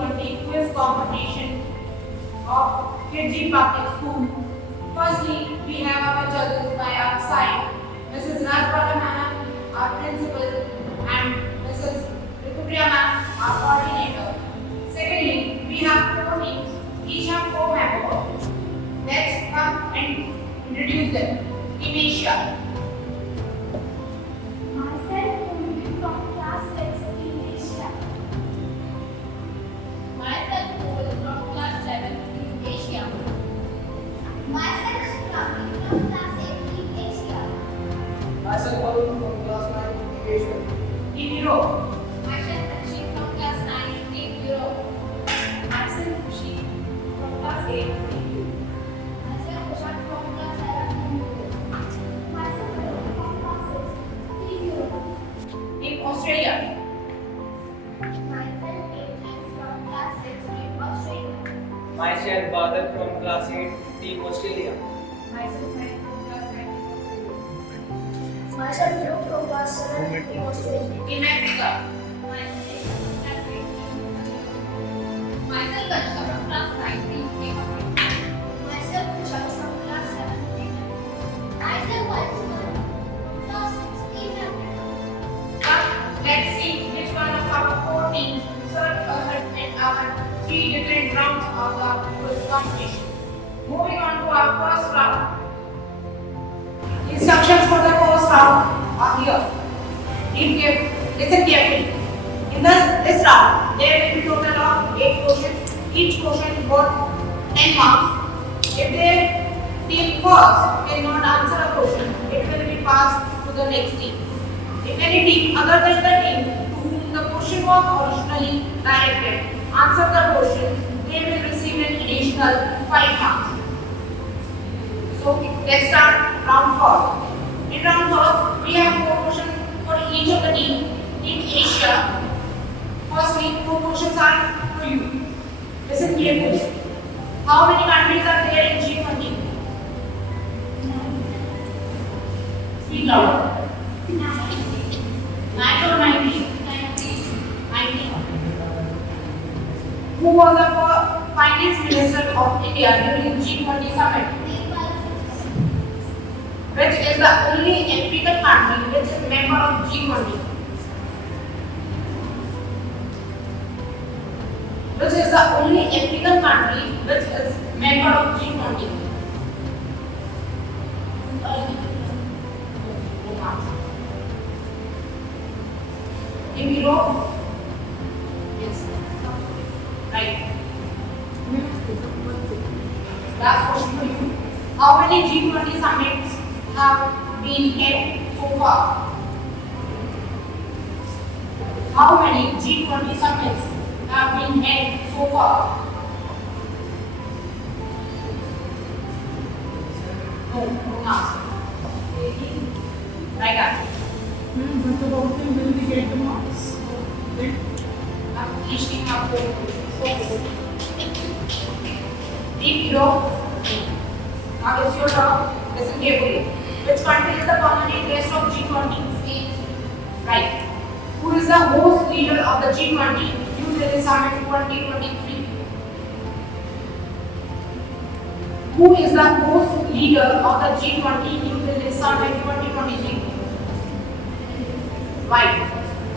G20 quiz competition of KIIT JEE Public School. Firstly, we have our judges by our side, Mrs. Rajbala ma'am, our principal, and Mrs. Gurugram ma'am, our coordinator. Secondly, we have 4 teams, each have 4 members. Let's come and introduce them. Team Asia. Myself, from class 6 in Asia. Myself, from class 7 in Asia. Myself, from class 8 in Asia. Myself, from class 9 in Asia. Team Europe. Myself, Rashid from class 9 in Europe. Myself, Kushi from class 8 in Europe. Myself, Kushal from class 7 in Europe. Myself, from class 6 in Europe. Team Australia. Myself, Agnes from class 6 in Australia. Myself, Badal from class 8, Team Australia. Myself, Mary from class 9 in Myself, Dhruv from class 7 in Australia. Team Africa. Myself, Kanishka from class 9 in Africa. Myself, Kushal from class 7 in Africa. Myself, Anjuman from class 6 in Africa. Now, let's see which one of our 4 teams served ahead in our 3 different rounds of the quiz competition. Moving on to our first round. Instructions for the first round are here. Listen carefully. In this round, there will be total of 8 questions. Each question got 10 marks. If the team first cannot answer a question, it will be passed to the next team. If any team other than the team to whom the question was originally directed answer the question, they will receive an additional 5 marks. So let's start round first. In round first, we have 4 questions for each of the team. Team Asia. Firstly, 4 questions are for you. Listen carefully. How many countries are there in G20? Speak louder. 9 or 19? 19. Who was the finance minister of India during G20 summit? Which is the only African country which is member of G20? Which is the only African country which is member of G20? In Europe? Yes. Right. Last question for you. How many G20 summits have been held so far? How many G20 summits have been held so far? No, wrong answer. Right answer. But about them will we get the marks? Each team have 4 questions. Team Europe. Now it's your turn. Listen carefully. Which country is the permanent guest of G20? Right. Who is the host leader of the G20 Youth Leader Summit 2023? Who is the host leader of the G20 Youth Leader Summit 2023? Right.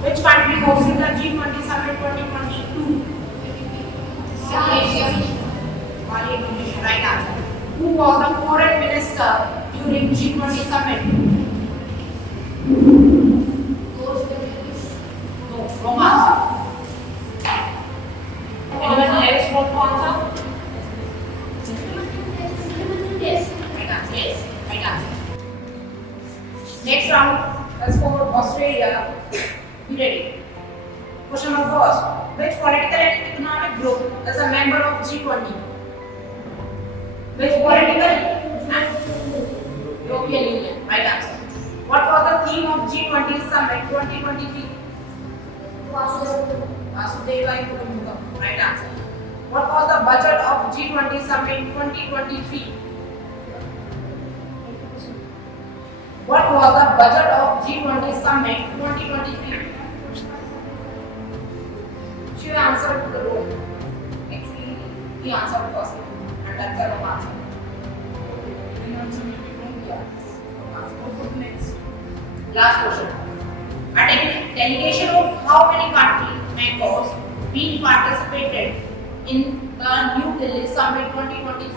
Which country hosted the G20 Summit 2022? Indonesia. Right answer. Who was the foreign minister during G20 summit? No, wrong answer. Anyone else want to answer? Yes. Right answer. Yes. Right answer. Next round is for Australia. Be ready. Question number first. Which political and economic group is a member of G20? Which political and European Union? Right answer. What was the theme of G20 Summit 2023? Vasudevai Kutumbakam. Right answer. What was the budget of G20 Summit 2023? What was the budget of G20 Summit 2023? Should answer to the room. He answered first, and that's the wrong answer. The answer may be wrong. Yeah. Go for the next. Last question. A delegation of how many country members being participated in the New Delhi Summit 2023?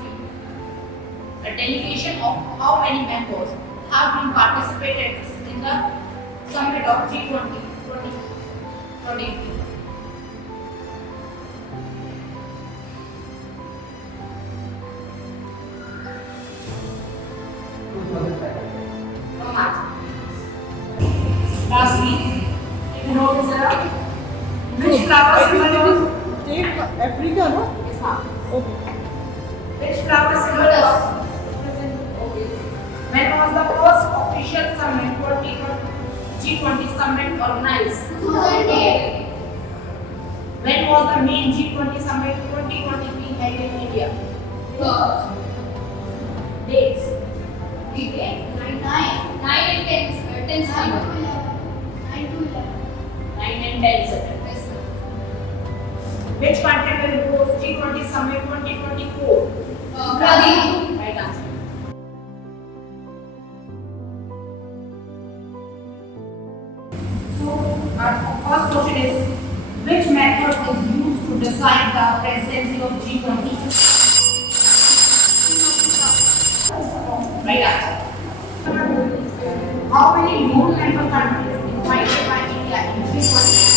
A delegation of how many members have been participated in the summit of G20 2023? Wrong answer. Lastly, you know this which flower symbol was Take Africa, no? yes, ma'am. Okay. Which flower symbol was present? When was the first official summit for G20 summit organized? 2008. When was the main G20 summit 2023 held in India? Dates. Nine and 10 September. 9 to 11. 9 and 10 September. Which country will host G20 summit 2024? Brazil. Right answer. So, our first question is, which method is used to decide the presidency of G20? Right answer. How many non-member countries invited by India in G20?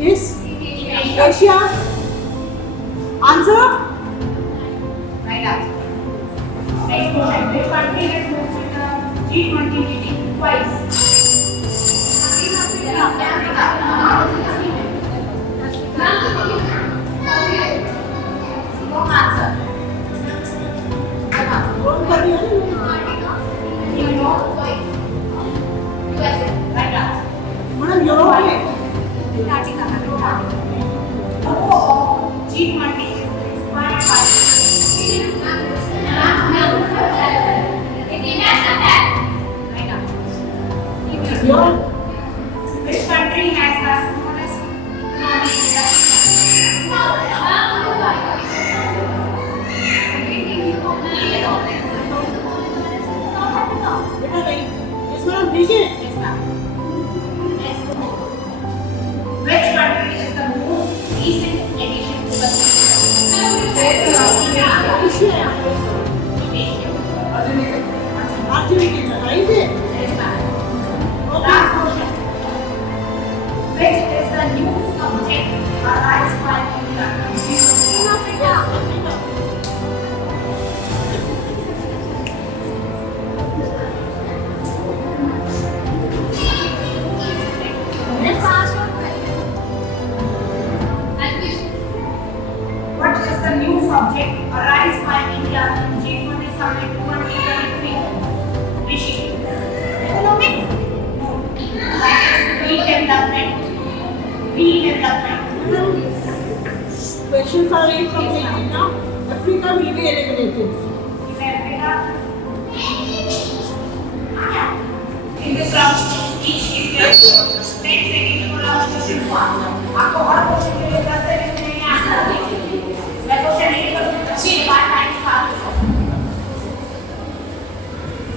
Yes. Asia. Answer. Right answer. Next question. Which country has hosted the G20 meeting twice? Wrong answer. Wrong कर दिया ना? Right answer. Madam Europe में. Logo of G20 is inspired by right answer. Europe. Which country has the smallest economic बेटा नहीं. Yes madam ठीक है. Yes, ma'am. Which country is the most recent addition to the Asia. Argentina. Right है. Yes, ma'am. Okay. Last question. Which is the new subject arise by India? What is the new subject arise by India in G20 Summit 2023? Rishi. Economics? No. That is redevelopment. Redevelopment. Questions are incomplete now. Africa will be eliminated. In Africa, in this round, each team gets 10 seconds for our question to answer. आपको हर question के लिए 10 second में answer देंगे। मैं question नहीं करूँगा, सिर्फ 5 times साथ में।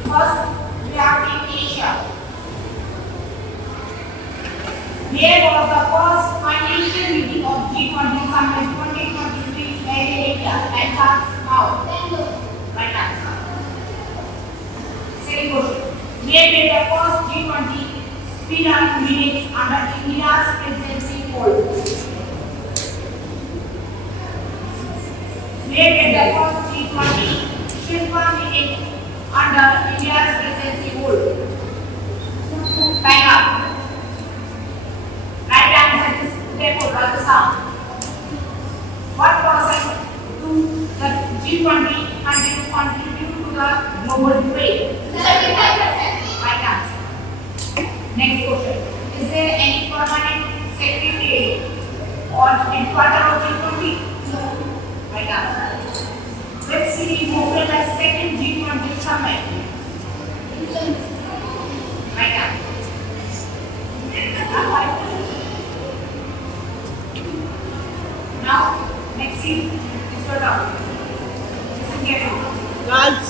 First, we are in Asia. Where was the first financial meeting of G20 Summit 2023 held in India? Answer now. Right answer. Second question. Where did the first G20 Spearhead meeting under India's presidency hold? Where did the first G20 Spearhead meeting under India's presidency hold? Time up. Right answer is Udaipur, Rajasthan. What percent do the G20 countries contribute to the global trade? 75%. Right answer. Next question. Is there any permanent secretariat or headquarters of G20? No. Right answer. Which city hosted the second G20 summit? Right answer. Now Girls.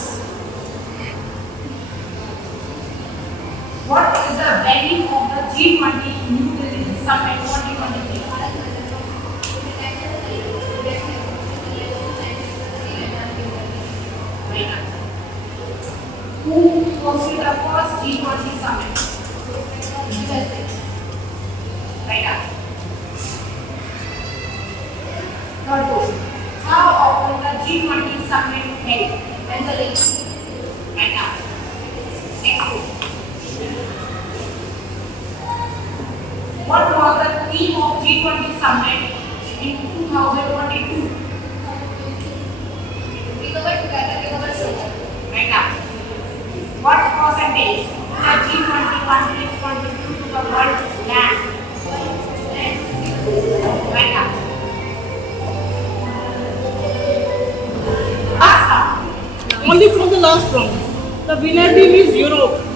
What is the venue of the G20 New Delhi Summit 2023? Right answer. Who hosted the first G20 summit? Right answer. Third question. How often the G20 summit held? Right answer. Next question. What was the theme of G20 summit in 2022? Right answer. What percentage of the G20 countries contribute to the world land? Right answer. Last round. Only from the last round. The winner team is Europe.